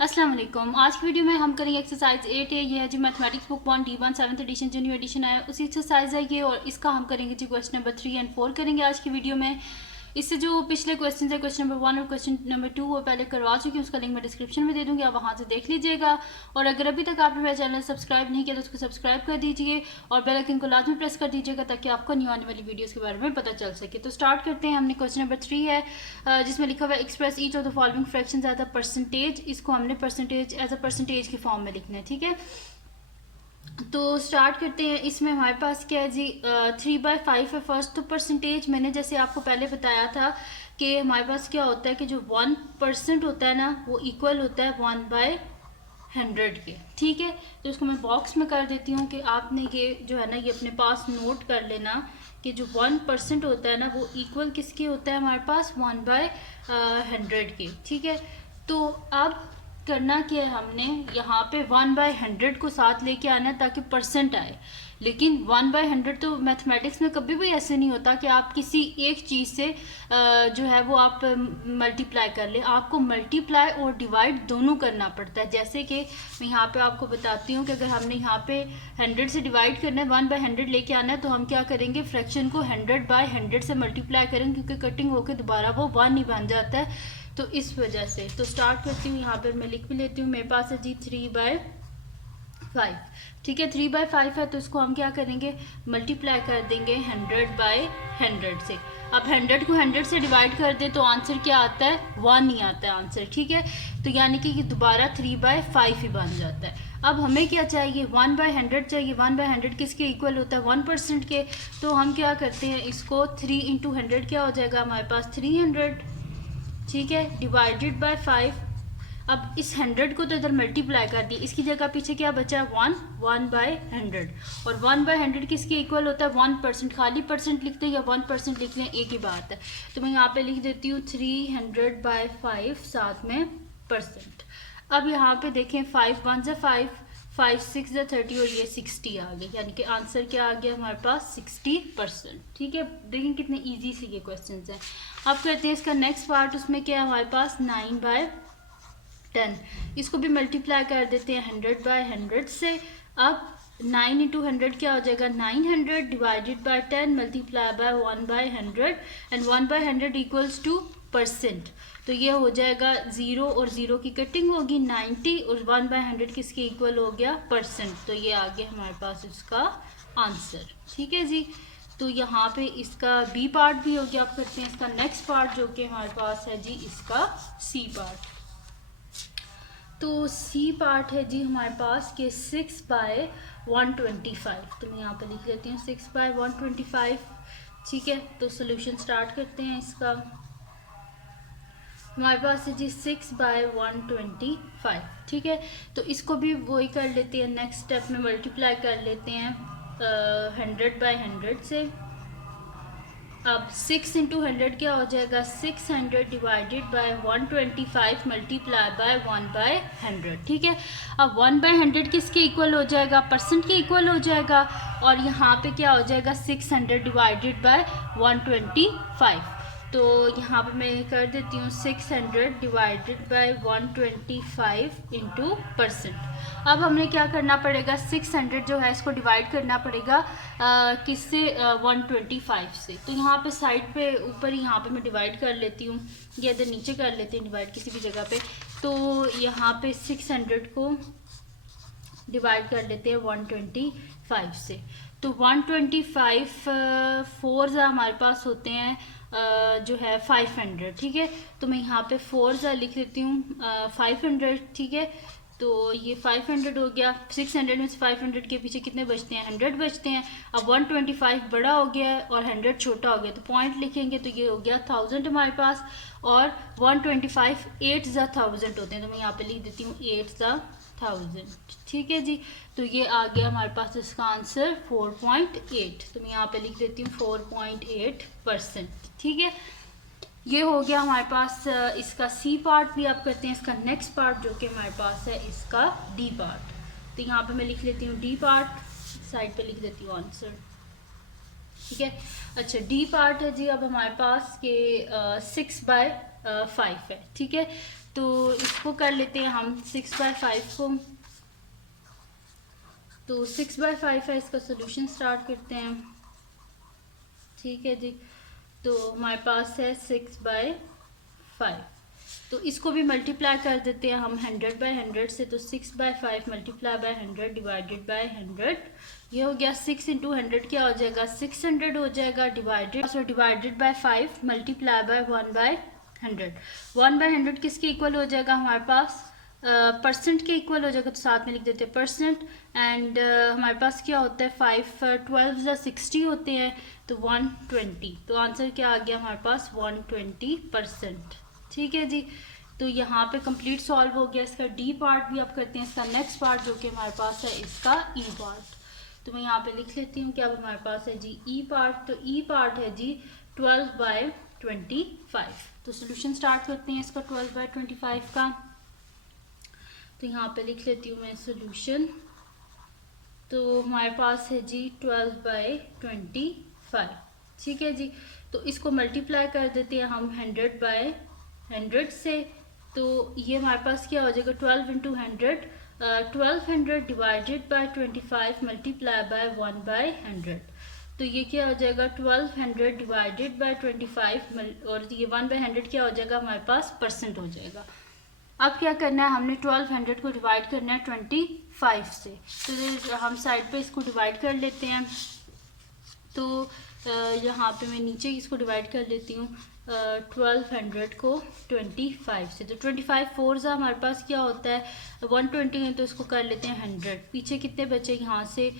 अस्सलाम वालेकुम। आज की वीडियो में हम करेंगे एक्सरसाइज 8 है। ये है जी mathematics book 1 D1 7th edition जो न्यू एडिशन है उसी एक्सरसाइज है ये, और इसका हम करेंगे जी क्वेश्चन नंबर 3 एंड 4 करेंगे आज की वीडियो में। इससे जो पिछले क्वेश्चन है क्वेश्चन नंबर 1 और क्वेश्चन नंबर 2 वो पहले करवा चुकी हूँ, उसका लिंक मैं डिस्क्रिप्शन में दे दूँगी, आप वहाँ से देख लीजिएगा। और अगर अभी तक आपने मेरा चैनल सब्सक्राइब नहीं किया तो उसको सब्सक्राइब कर दीजिए और बेल आइकन को लाजमी प्रेस कर दीजिएगा ताकि आपको न्यू आने वाली वीडियोज़ के बारे में पता चल सके। तो स्टार्ट करते हैं। हमने क्वेश्चन नंबर 3 है जिसमें लिखा हुआ है express each of the following fractions as a percentage. इसको हमने परसेंटेज एज अ परसेंटेज के फॉर्म में लिखना है, ठीक है। तो स्टार्ट करते हैं। इसमें हमारे पास क्या है जी 3/5 है फर्स्ट। तो परसेंटेज मैंने जैसे आपको पहले बताया था कि हमारे पास क्या होता है कि जो 1% होता है ना वो इक्वल होता है 1/100 के, ठीक है। तो इसको मैं बॉक्स में कर देती हूँ कि आपने ये जो है ना ये अपने पास नोट कर लेना कि जो 1% होता है ना वो इक्वल किसके होता है हमारे पास 1/100 के, ठीक है। तो अब करना क्या है, हमने यहाँ पे 1/100 को साथ लेके आना है ताकि परसेंट आए। लेकिन 1/100 तो मैथमेटिक्स में कभी भी ऐसे नहीं होता कि आप किसी एक चीज़ से जो है वो आप मल्टीप्लाई कर लें। आपको मल्टीप्लाई और डिवाइड दोनों करना पड़ता है। जैसे कि मैं यहाँ पे आपको बताती हूँ कि अगर हमने यहाँ पे 100 से डिवाइड करना है 1/100 लेके आना है तो हम क्या करेंगे, फ्रैक्शन को 100/100 से मल्टीप्लाई करेंगे क्योंकि कटिंग होकर दोबारा वो 1 ही बन जाता है। तो इस वजह से तो स्टार्ट करती हूँ। यहाँ पर मैं लिख भी लेती हूँ। मेरे पास है जी 3/5, ठीक है। 3/5 है तो इसको हम क्या करेंगे, मल्टीप्लाई कर देंगे 100/100 से। अब 100 को 100 से डिवाइड कर दे तो आंसर क्या आता है, 1 ही आता है आंसर, ठीक है। तो यानी कि ये दोबारा 3/5 ही बन जाता है। अब हमें क्या चाहिए, 1/100 चाहिए। 1/100 किसके इक्वल होता है, 1% के। तो हम क्या करते हैं, इसको 3 × 100 क्या हो जाएगा हमारे पास 300, ठीक है, डिवाइडेड बाय 5। अब इस 100 को तो इधर मल्टीप्लाई कर दिया, इसकी जगह पीछे क्या बचा 1/100। और 1/100 किसके इक्वल होता है 1%। खाली परसेंट लिखते हैं या 1% लिख लें एक ही बात है। तो मैं यहाँ पे लिख देती हूँ 300/5 साथ में परसेंट। अब यहाँ पे देखें 5 1 से 5, 5 6 से 30 और ये 60 आ गया, यानी कि आंसर क्या आ गया हमारे पास 60%, ठीक है। देखें कितने इजी से ये क्वेश्चंस हैं। अब करते हैं इसका नेक्स्ट पार्ट। उसमें क्या है हमारे पास 9/10। इसको भी मल्टीप्लाई कर देते हैं 100/100 से। अब 9 × 100 क्या हो जाएगा 900 divided by 10 multiply by 1/100 and 1/100 equals two percent. तो ये हो जाएगा 0 और 0 की कटिंग होगी 90 और 1/100 किसके इक्वल हो गया परसेंट। तो ये आ गया हमारे पास इसका आंसर, ठीक है जी। तो यहाँ पे इसका बी पार्ट भी हो गया। आप करते हैं इसका नेक्स्ट पार्ट जो कि हमारे पास है जी इसका सी पार्ट। तो सी पार्ट है जी हमारे पास के 6/125। तो मैं यहाँ पे लिख लेती हूँ 6/125, ठीक है। तो सोल्यूशन स्टार्ट करते हैं इसका। हमारे पास है जी 6/125, ठीक है। तो इसको भी वही कर लेते हैं, नेक्स्ट स्टेप में मल्टीप्लाई कर लेते हैं 100/100 से। अब 6 × 100 क्या हो जाएगा 600 डिवाइडेड बाय 125 मल्टीप्लाई बाय 1/100, ठीक है। अब 1/100 किसके इक्वल हो जाएगा, परसेंट के इक्वल हो जाएगा। और यहाँ पे क्या हो जाएगा 600 डिवाइडेड बाय 125। तो यहाँ पे मैं कर देती हूँ 600 डिवाइडेड बाय 125 इंटू परसेंट। अब हमने क्या करना पड़ेगा 600 जो है इसको डिवाइड करना पड़ेगा किससे 125 से। तो यहाँ पे साइड पे ऊपर यहाँ पे मैं डिवाइड कर लेती हूँ, या इधर नीचे कर लेते हैं डिवाइड किसी भी जगह पे। तो यहाँ पे 600 को डिवाइड कर लेते हैं 125 से। तो 125 4 हमारे पास होते हैं जो है 500, ठीक है। तो मैं यहाँ पे 4 लिख लेती हूँ 500, ठीक है। तो ये 500 हो गया। 600 में से 500 के पीछे कितने बचते हैं 100 बचते हैं। अब 125 बड़ा हो गया है और 100 छोटा हो गया, तो पॉइंट लिखेंगे तो ये हो गया 1000 हमारे पास। और 125 8,000 होते हैं, तो मैं यहाँ पे लिख देती हूँ 8,000, ठीक है जी। तो ये आ गया हमारे पास इसका आंसर 4.8। तो मैं यहाँ पे लिख देती हूँ 4.8%, ठीक है। ये हो गया हमारे पास इसका सी पार्ट भी। आप करते हैं इसका नेक्स्ट पार्ट जो कि हमारे पास है इसका डी पार्ट। तो यहाँ पे मैं लिख लेती हूँ डी पार्ट, साइड पे लिख देती हूँ आंसर, ठीक है। अच्छा डी पार्ट है जी अब हमारे पास के 6/5 है, ठीक है। तो तो इसको कर लेते हैं हम 6/5 को। तो 6/5 है, इसका सोल्यूशन स्टार्ट करते हैं। ठीक है जी, तो हमारे पास है 6/5। तो इसको भी मल्टीप्लाई कर देते हैं हम 100/100 से। तो 6/5 मल्टीप्लाई बाय 100 डिवाइडेड बाय 100, ये हो गया 6 इंटू 100 क्या हो जाएगा 600 हो जाएगा, डिवाइडेड बाय 5 मल्टीप्लाई बाय 1/100। 1/100 किसके इक्वल हो जाएगा हमारे पास, परसेंट के इक्वल हो जाएगा, तो साथ में लिख देते हैं परसेंट। एंड हमारे पास क्या होता है 5 12 या 60 होते हैं, तो 120। तो आंसर क्या आ गया हमारे पास 120%। ठीक है जी, तो यहाँ पे कंप्लीट सॉल्व हो गया। इसका डी पार्ट भी आप करते हैं। इसका नेक्स्ट पार्ट जो कि हमारे पास है इसका ई पार्ट, तो मैं यहाँ पे लिख लेती हूँ कि अब हमारे पास है जी ई पार्ट। तो ई पार्ट है जी 12/25। तो सोल्यूशन स्टार्ट करते हैं इसका 12/25 का। तो यहाँ पे लिख लेती हूँ मैं सोल्यूशन। तो हमारे पास है जी 12/25। ठीक है जी, तो इसको मल्टीप्लाई कर देते हैं हम 100/100 से। तो ये हमारे पास क्या हो जाएगा 12 into 100, 1200 divided by 25 multiply by 1/100। तो ये क्या हो जाएगा 1200 डिवाइडेड बाय 25, और ये 1/100 क्या हो जाएगा हमारे पास परसेंट हो जाएगा। अब क्या करना है, हमने 1200 को डिवाइड करना है 25 से। तो हम साइड पे इसको डिवाइड कर लेते हैं। तो यहाँ पे मैं नीचे इसको डिवाइड कर लेती हूँ 1200 को 25 से। तो 25 4 हमारे पास क्या होता है 120 है, तो इसको कर लेते हैं 100। पीछे कितने बचे यहाँ से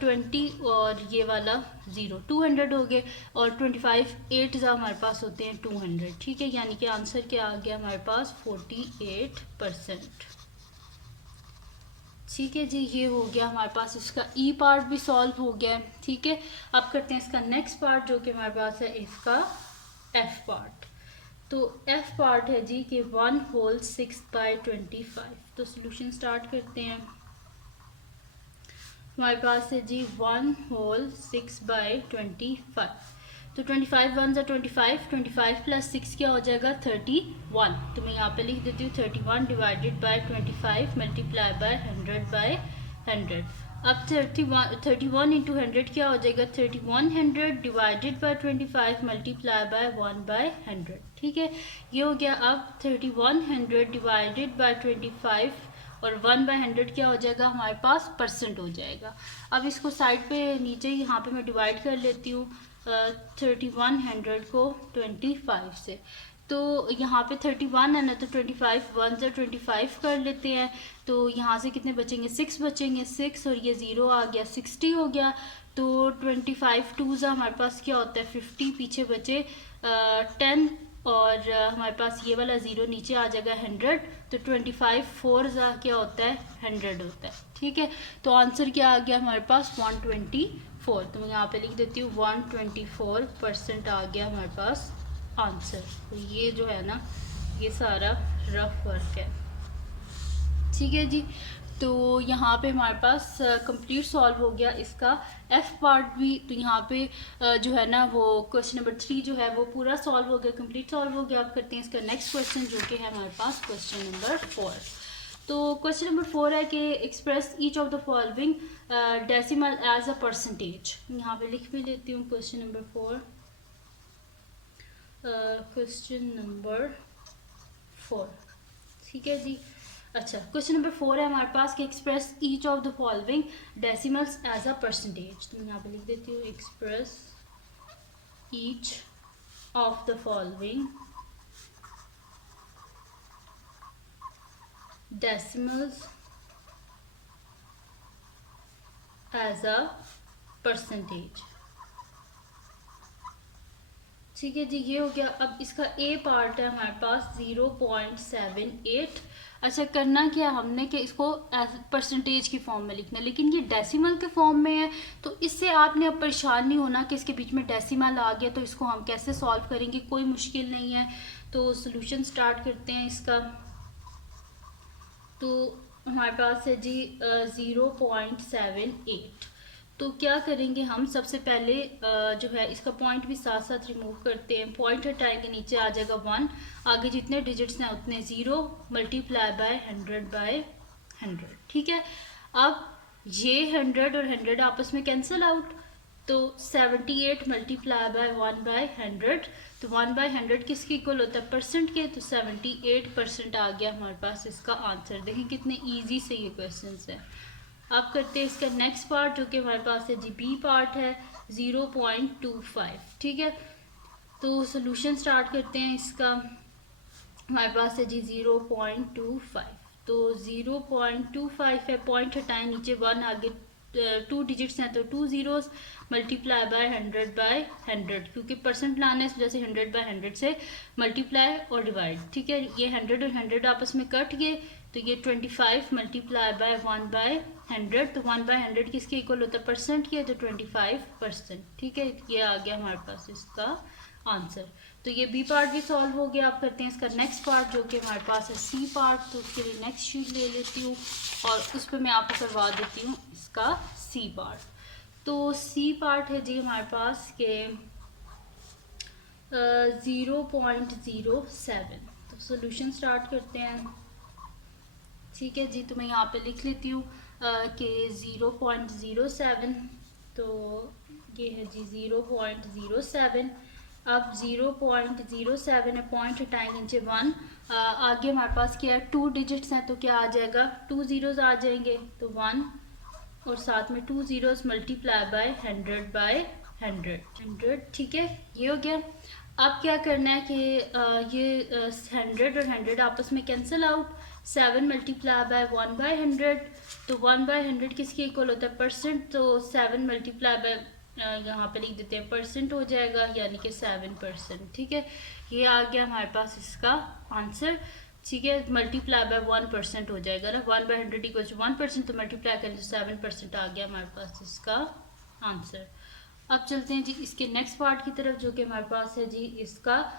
20 और ये वाला 0, 200 हो गए। और 25 8 हमारे पास होते हैं 200। ठीक है, यानी कि आंसर क्या आ गया हमारे पास 48%। ठीक है जी, ये हो गया हमारे पास इसका ई पार्ट भी सॉल्व हो गया है। ठीक है, अब करते हैं इसका नेक्स्ट पार्ट जो कि हमारे पास है इसका एफ पार्ट। तो एफ पार्ट है जी कि 1 होल 6/25। तो सोल्यूशन स्टार्ट करते हैं। हमारे पास है जी 1 होल 6/25। तो 25 1 जा 25, 25 प्लस 6 क्या हो जाएगा 31। तो मैं यहाँ पे लिख देती हूँ 31 डिवाइडेड बाय 25 मल्टीप्लाई बाय 100/100। अब 31 इंटू 100 क्या हो जाएगा 3100 डिवाइडेड बाय 25 मल्टीप्लाई बाय 1/100। ठीक है, ये हो गया। अब 3100 डिवाइडेड बाय 25 और 1/100 क्या हो जाएगा हमारे पास परसेंट हो जाएगा। अब इसको साइड पे नीचे यहाँ पे मैं डिवाइड कर लेती हूँ 3100 को 25 से। तो यहाँ पे 31 है ना, तो 25 1 से 25 कर लेते हैं। तो यहाँ से कितने बचेंगे 6 बचेंगे, 6 और ये 0 आ गया 60 हो गया। तो 25 2 हमारे पास क्या होता है 50, पीछे बचे 10 और हमारे पास ये वाला 0 नीचे आ जाएगा 100। तो 25 4 क्या होता है 100 होता है। ठीक है, तो आंसर क्या आ गया हमारे पास 124। तो मैं यहाँ पे लिख देती हूँ 124% आ गया हमारे पास आंसर। तो ये जो है ना ये सारा रफ वर्क है। ठीक है जी, तो यहाँ पे हमारे पास कंप्लीट सॉल्व हो गया इसका एफ पार्ट भी। तो यहाँ पे जो है ना वो क्वेश्चन नंबर 3 जो है वो पूरा सॉल्व हो गया, कंप्लीट सॉल्व हो गया। अब करते हैं इसका नेक्स्ट क्वेश्चन जो कि है हमारे पास क्वेश्चन नंबर 4। तो क्वेश्चन नंबर 4 है कि express each of the following decimal as a percentage. यहाँ पे लिख भी लेती हूँ क्वेश्चन नंबर 4। क्वेश्चन नंबर 4, ठीक है जी। अच्छा, क्वेश्चन नंबर 4 है हमारे पास कि express each of the following decimals as a percentage. तो मैं यहाँ पे लिख देती हूँ express each of the following decimals as a percentage। ठीक है जी, ये हो गया। अब इसका ए पार्ट है हमारे पास 0.78। अच्छा, करना क्या है हमने कि इसको परसेंटेज की फॉर्म में लिखना है, लेकिन ये डेसिमल के फॉर्म में है। तो इससे आपने अब परेशान नहीं होना कि इसके बीच में डेसिमल आ गया तो इसको हम कैसे सॉल्व करेंगे, कोई मुश्किल नहीं है। तो सोल्यूशन स्टार्ट करते हैं इसका। तो हमारे पास है जी 0.78। तो क्या करेंगे हम, सबसे पहले जो है इसका पॉइंट भी साथ साथ रिमूव करते हैं। पॉइंट हटाएंगे, नीचे आ जाएगा 1, आगे जितने डिजिट्स हैं उतने 0 मल्टीप्लाई बाय 100/100। ठीक है, अब ये 100 और 100 आपस में कैंसिल आउट, तो 78 मल्टीप्लाई बाय 1/100, तो 1/100 किसके इक्वल होता है, परसेंट के, तो 78% आ गया हमारे पास इसका आंसर। देखें कितने ईजी से ये क्वेश्चन है। अब करते हैं इसका नेक्स्ट पार्ट जो कि हमारे पास है जी बी पार्ट है 0.25। ठीक है, तो सोल्यूशन स्टार्ट करते हैं इसका। हमारे पास है जी 0.25, तो 0.25 है, पॉइंट हटाएं, नीचे 1, आगे 2 डिजिट्स हैं तो 2 ज़ीरोज़ मल्टीप्लाई बाय 100/100, क्योंकि परसेंट लाना है इस वजह से 100/100 से मल्टीप्लाई और डिवाइड। ठीक है, ये 100 और 100 आपस में कट गए, तो ये 25 मल्टीप्लाई बाय 1/100, तो 1/100 किसके इक्वल होता है, परसेंट के, तो 25%। ठीक है, ये आ गया हमारे पास इसका आंसर। तो ये बी पार्ट भी सॉल्व हो गया। आप करते हैं इसका नेक्स्ट पार्ट जो कि हमारे पास है सी पार्ट। तो उसके लिए नेक्स्ट शीट ले लेती हूँ और उस पर मैं आपको करवा देती हूँ इसका सी पार्ट। तो सी पार्ट है जी हमारे पास के 0.07। तो सोल्यूशन स्टार्ट करते हैं। ठीक है जी, तो मैं यहाँ पे लिख लेती हूँ कि 0.07, तो ये है जी 0.07। अब 0.07 है, पॉइंट हटाएंगे नीचे 1, आगे हमारे पास क्या है, 2 डिजिट्स हैं, तो क्या आ जाएगा, 2 ज़ीरोज़ आ जाएंगे, तो 1 और साथ में 2 ज़ीरोज़ मल्टीप्लाई बाय 100/100। ठीक है, ये हो गया। अब क्या करना है कि ये 100 और 100 आपस में कैंसिल आउट, 7 मल्टीप्लाई बाय 1/100, तो 1/100 किसके इक्वल होता है, परसेंट, तो 7 मल्टीप्लाई बाय यहाँ पे लिख देते हैं परसेंट हो जाएगा, यानी कि 7%। ठीक है, ये आ गया हमारे पास इसका आंसर। ठीक है, मल्टीप्लाई बाय 1% हो जाएगा ना, 1/100 इक्वल टू 1%, तो मल्टीप्लाई करें तो 7% आ गया हमारे पास इसका आंसर। अब चलते हैं जी इसके नेक्स्ट पार्ट की तरफ जो कि हमारे पास है जी इसका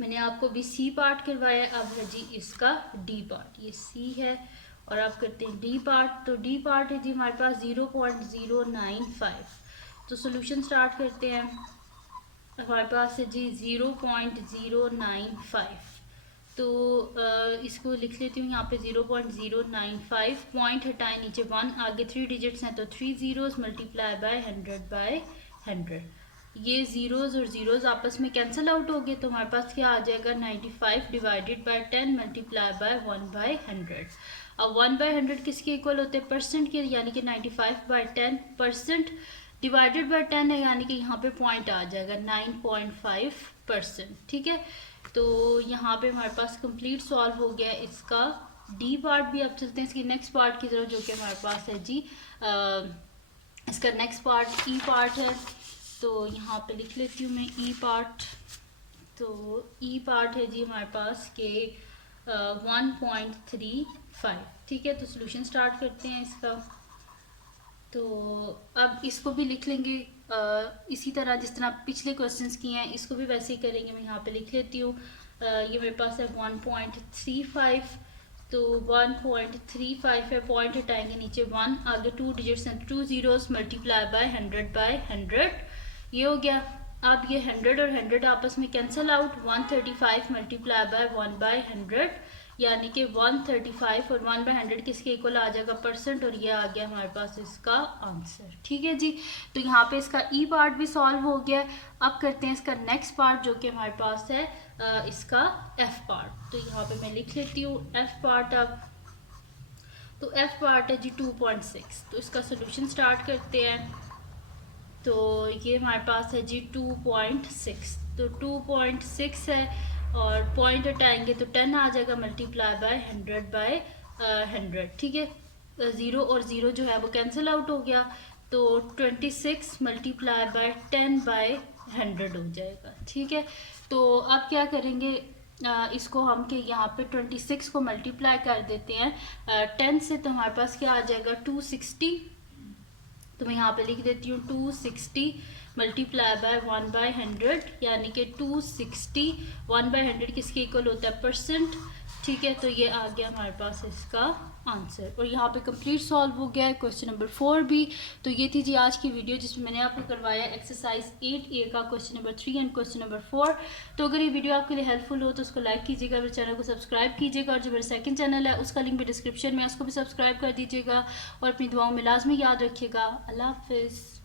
मैंने आपको भी सी पार्ट करवाया, अब है जी इसका डी पार्ट। ये सी है और आप करते हैं डी पार्ट। तो डी पार्ट है जी हमारे पास 0.095। तो सोल्यूशन स्टार्ट करते हैं। हमारे पास है जी 0.095, तो इसको लिख लेती हूँ यहाँ पे 0.095, पॉइंट हटाएं, नीचे 1, आगे 3 डिजिट्स हैं, तो 3 ज़ीरोज़ मल्टीप्लाई बाय 100/100। ये ज़ीरोज़ और ज़ीरोज़ आपस में कैंसिल आउट हो गए, तो हमारे पास क्या आ जाएगा, 95 डिवाइडेड बाय 10 मल्टीप्लाई बाय 1/100। अब 1/100 किसके इक्वल होते हैं, परसेंट के, यानी कि 95/10, परसेंट डिवाइडेड बाय 10 है, यानी कि यहाँ पे पॉइंट आ जाएगा 9.5%। ठीक है, तो यहाँ पे हमारे पास कंप्लीट सॉल्व हो गया इसका डी पार्ट भी। अब चलते हैं इसकी नेक्स्ट पार्ट की तरफ जो कि हमारे पास है जी इसका नेक्स्ट पार्ट ई पार्ट है। तो यहाँ पे लिख लेती हूँ मैं ई पार्ट। तो ई पार्ट है जी हमारे पास के 1.35। ठीक है, तो सोल्यूशन स्टार्ट करते हैं इसका। तो अब इसको भी लिख लेंगे इसी तरह जिस तरह पिछले क्वेश्चंस किए हैं, इसको भी वैसे ही करेंगे। मैं यहाँ पे लिख लेती हूँ, ये मेरे पास है 1.35, तो 1.35 है, पॉइंट हटाएंगे, नीचे 1, आगे 2 डिजिट्स हैं, 2 ज़ीरोज़ मल्टीप्लाई बाय 100/100। ये हो गया। अब ये 100 और 100 आपस में कैंसिल आउट, 135 मल्टीप्लाई बाय 1/100, यानी कि 135 और 1/100 किसके इक्वल आ जाएगा, परसेंट, और ये आ गया हमारे पास इसका आंसर। ठीक है जी, तो यहाँ पे इसका ई पार्ट भी सॉल्व हो गया। अब करते हैं इसका नेक्स्ट पार्ट जो कि हमारे पास है इसका एफ पार्ट। तो यहाँ पे मैं लिख लेती हूँ एफ पार्ट। अब तो एफ पार्ट है जी 2.6। तो इसका सोल्यूशन स्टार्ट करते हैं। तो ये हमारे पास है जी 2.6, तो 2.6 है और पॉइंट हटाएंगे तो 10 आ जाएगा मल्टीप्लाई बाय 100/100। ठीक है, 0 और 0 जो है वो कैंसिल आउट हो गया, तो 26 मल्टीप्लाई बाय 10/100 हो जाएगा। ठीक है, तो अब क्या करेंगे, इसको हम के यहाँ पे 26 को मल्टीप्लाई कर देते हैं 10 से, तो हमारे पास क्या आ जाएगा 260। तो मैं यहाँ पे लिख देती हूँ 260 मल्टीप्लाई बाय 1/100, यानी कि 260 1/100 किसके इक्वल होता है, परसेंट, ठीक है, तो ये आ गया हमारे पास इसका आंसर और यहाँ पे कंप्लीट सॉल्व हो गया है क्वेश्चन नंबर 4 भी। तो ये थी जी आज की वीडियो जिसमें मैंने आपको करवाया एक्सरसाइज 8A का question number 3 and question number 4। तो अगर ये वीडियो आपके लिए हेल्पफुल हो तो उसको लाइक कीजिएगा, मेरे चैनल को सब्सक्राइब कीजिएगा और जो मेरा सेकंड चैनल है उसका लिंक भी डिस्क्रिप्शन में, उसको भी सब्सक्राइब कर दीजिएगा और अपनी दुआओं में लाजमी याद रखिएगा। अल्लाह हाफिज़।